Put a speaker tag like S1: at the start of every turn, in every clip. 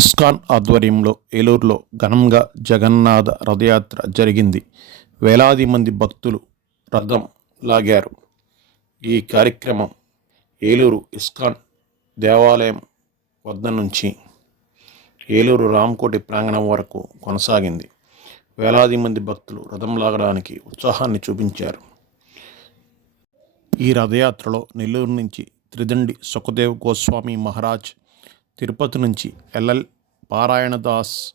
S1: ISKCON ఆధ్వర్యంలో ఏలూరులో ఘనంగా జగన్నాథ రథయాత్ర జరిగింది. వేలాది మంది భక్తులు రథం లాగారు. ఈ కార్యక్రమం ఏలూరు ఇస్కాన్ దేవాలయం వద్ద నుంచి ఏలూరు రామకోటి ప్రాంగణం వరకు కొనసాగింది. వేలాది మంది భక్తులు రథం లాగడానికి ఉత్సాహాన్ని చూపించారు. ఈ రథయాత్రలో నెల్లూరు నుంచి త్రిదండి సుఖదేవ్ గోస్వామి మహారాజ్ తిరుపతి నుంచి ఎల్ఎల్ పారాయణదాస్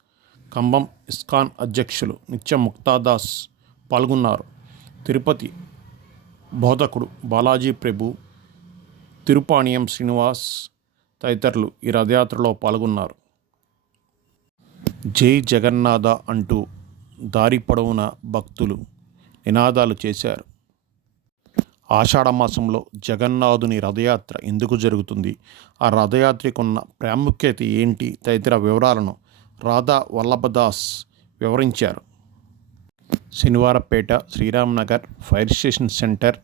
S1: కంబం ఇస్కాన్ అధ్యక్షులు నిత్య ముక్తాదాస్ పాల్గొన్నారు. తిరుపతి బోధకుడు బాలాజీ ప్రభు తిరుపాణియం శ్రీనివాస్ తదితరులు ఈ రథయాత్రలో పాల్గొన్నారు. జై జగన్నాథ అంటూ దారి పొడవున భక్తులు నినాదాలు చేశారు. ఆషాఢమాసంలో జగన్నాథుని రథయాత్ర ఎందుకు జరుగుతుంది? ఆ రథయాత్రకున్న ప్రాముఖ్యత ఏంటి? తదితర వివరాలను రాధా వల్లభదాస్ వివరించారు. Shanivarapeta Sriramnagar fire station centre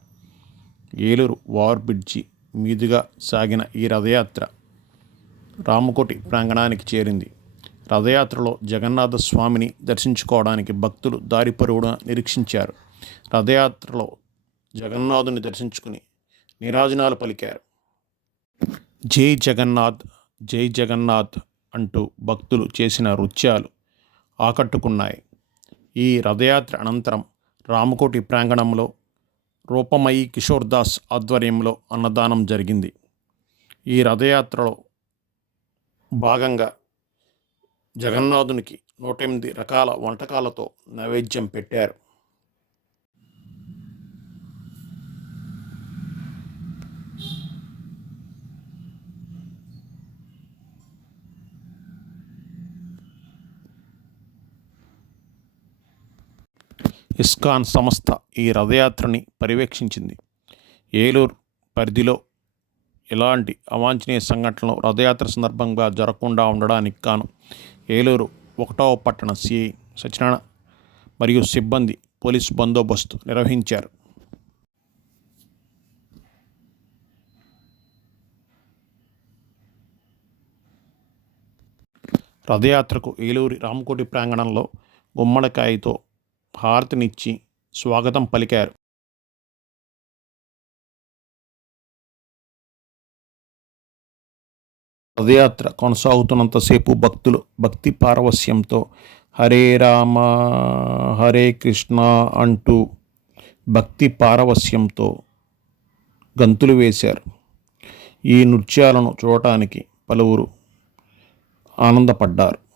S1: Eluru war bridge మీదుగా సాగిన ఈ రథయాత్ర రామకోటి ప్రాంగణానికి చేరింది. రథయాత్రలో జగన్నాథ స్వామిని దర్శించుకోవడానికి భక్తులు దారి పొడవునా నిరీక్షించారు. రథయాత్రలో జగన్నాథుని దర్శించుకుని నీరాజనాలు పలికారు. జై జగన్నాథ్ జై జగన్నాథ్ అంటూ భక్తులు చేసిన నృత్యాలు ఆకట్టుకున్నాయి. ఈ రథయాత్ర అనంతరం రామకోటి ప్రాంగణంలో రూపమయి కిషోర్ దాస్ ఆధ్వర్యంలో అన్నదానం జరిగింది. ఈ రథయాత్రలో భాగంగా జగన్నాథునికి నూట ఎనిమిది రకాల వంటకాలతో నైవేద్యం పెట్టారు. ఇస్కాన్ సంస్థ ఈ రథయాత్రని పర్యవేక్షించింది. ఏలూరు పరిధిలో ఎలాంటి అవాంఛనీయ సంఘటనలు రథయాత్ర సందర్భంగా జరగకుండా ఉండడానికి కాను ఏలూరు ఒకటవ పట్టణ సిఐ సత్యనారాయణ మరియు సిబ్బంది పోలీసు బందోబస్తు నిర్వహించారు. రథయాత్రకు ఏలూరి రామకోటి ప్రాంగణంలో గుమ్మడికాయతో హారతినిచ్చి స్వాగతం పలికారు. పదయాత్ర కొనసాగుతున్నంతసేపు భక్తులు భక్తి పారవస్యంతో హరే రామ హరే కృష్ణ అంటూ భక్తి పారవస్యంతో గంతులు వేశారు. ఈ నృత్యాలను చూడటానికి పలువురు ఆనందపడ్డారు.